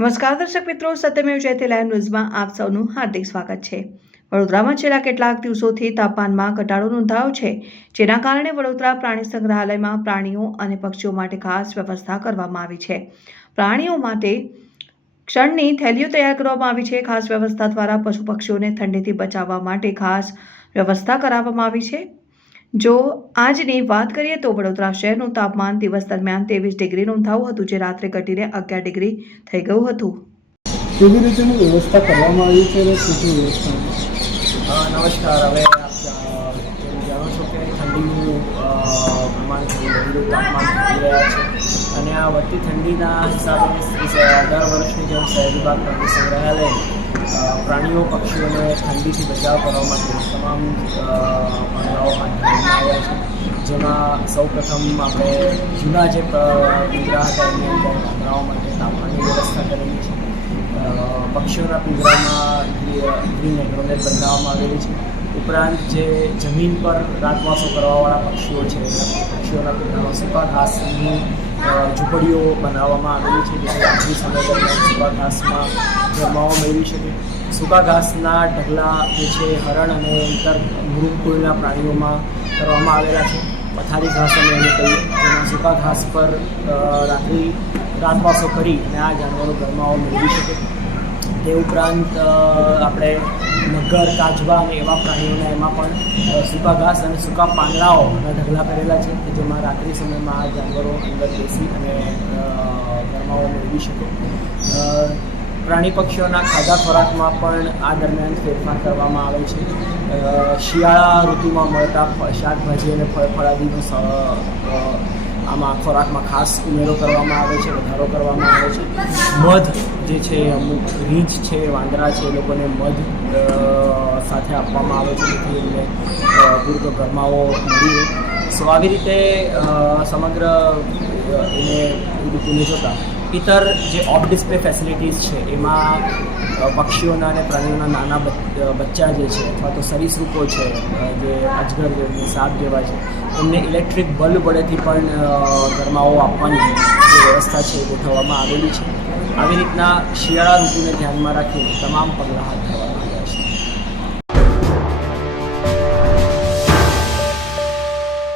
નમસ્કાર દર્શક મિત્રો, સત્યમેવ જયતે લાઈવ ન્યૂઝમાં આપ સૌનું હાર્દિક સ્વાગત છે। વડોદરામાં છેલ્લા કેટલાક દિવસોથી તાપમાનમાં ઘટાડો નોંધાયો છે, જેના કારણે વડોદરા પ્રાણી સંગ્રહાલયમાં પ્રાણીઓ અને પક્ષીઓ માટે ખાસ વ્યવસ્થા કરવામાં આવી છે। પ્રાણીઓ માટે ક્ષણની થેલીઓ તૈયાર કરવામાં આવી છે। ખાસ વ્યવસ્થા દ્વારા પશુ પક્ષીઓને ઠંડીથી બચાવવા માટે ખાસ વ્યવસ્થા કરાવવામાં આવી છે। જો આજની વાત કરીએ તો વડોદરા શહેરનું તાપમાન દિવસ દરમિયાન 23 ડિગ્રી નોંધાયું હતું, જે રાત્રે ઘટીને 11 ડિગ્રી થઈ ગયું હતું। કેવી રીતેની વ્યવસ્થા કરવામાં આવી છે અને શું વ્યવસ્થા? નમસ્કાર। હવે આપ જાણો છો કે ઠંડીનું પ્રમાણ વધુ તાપમાન થઈ રહ્યા છે અને આ વધતી ઠંડીના હિસાબે દર વર્ષની જેમ શહેરીબાગ પ્રાણી સંગ્રહાલય પ્રાણીઓ પક્ષીઓને ઠંડીથી બચાવ કરવા માટે તમામ પગલાઓ હાથ ધરવામાં આવ્યા છે, જેમાં સૌપ્રથમ આપણે જૂના જે પિંજરા હતા એની અંદર પાંદડાઓ માટે તાપમાનની વ્યવસ્થા કરેલી છે। પક્ષીઓના પિંજરામાં ગ્રીન નેટરોનેટ બંધાવવામાં આવેલી છે। ઉપરાંત જે જમીન પર રાતવાસો કરવાવાળા પક્ષીઓ છે, પક્ષીઓના પિંજરામાં સૂકા ઘાસની ઝૂંપડીઓ બનાવવામાં આવેલી છે, જેથી રાત્રિ સમય દરમિયાન સૂકા ઘાસમાં ગરમાવો મેળવી શકે। સૂકા ઘાસના ઢગલા જે છે હરણ અને ઇતર મૃગકુળના પ્રાણીઓમાં કરવામાં આવેલા છે। પથારી ઘાસ અમે એને કહીએ, જેમાં સૂકા ઘાસ પર રાતવાસો કરી અને આ જાનવરો ગરમાવો મેળવી શકે। તે ઉપરાંત આપણે મગર, કાચબા અને એવા પ્રાણીઓના એમાં પણ સૂકા ઘાસ અને સૂકા પાંદડાઓના ઢગલા કરેલા છે, કે જેમાં રાત્રિ સમયમાં આ જાનવરો અંદર બેસી અને ગરમાવો મેળવી શકે। પ્રાણી પક્ષીઓના ખાધા ખોરાકમાં પણ આ દરમિયાન ફેરફાર કરવામાં આવે છે। શિયાળા ઋતુમાં મળતા શાકભાજી અને ફળફળાદીનો આમાં ખોરાકમાં ખાસ ઉમેરો કરવામાં આવે છે, વધારો કરવામાં આવે છે। મધ જે છે, અમુક રીંછ છે, વાંદરા છે, એ લોકોને મધ સાથે આપવામાં આવે છે, જેથી એમને પૂરતો ગરમાવો મળી રહે। સો આવી રીતે સમગ્ર એને ઋતુને જોતાં ઇતર જે ઓફ ડિસ્પ્લે ફેસિલિટીઝ છે એમાં પક્ષીઓના અને પ્રાણીઓના નાના બચ્ચા જે છે અથવા તો સરીસૃપો છે, જે અજગર જેવા સાપ જેવા છે, એમને ઇલેક્ટ્રિક બલ્બ વડેથી પણ ગરમાવો આપવાની જે વ્યવસ્થા છે એ ગોઠવવામાં આવેલી છે। આવી રીતના શિયાળા ઋતુને ધ્યાનમાં રાખીને તમામ પગલાં હાથ ધરવામાં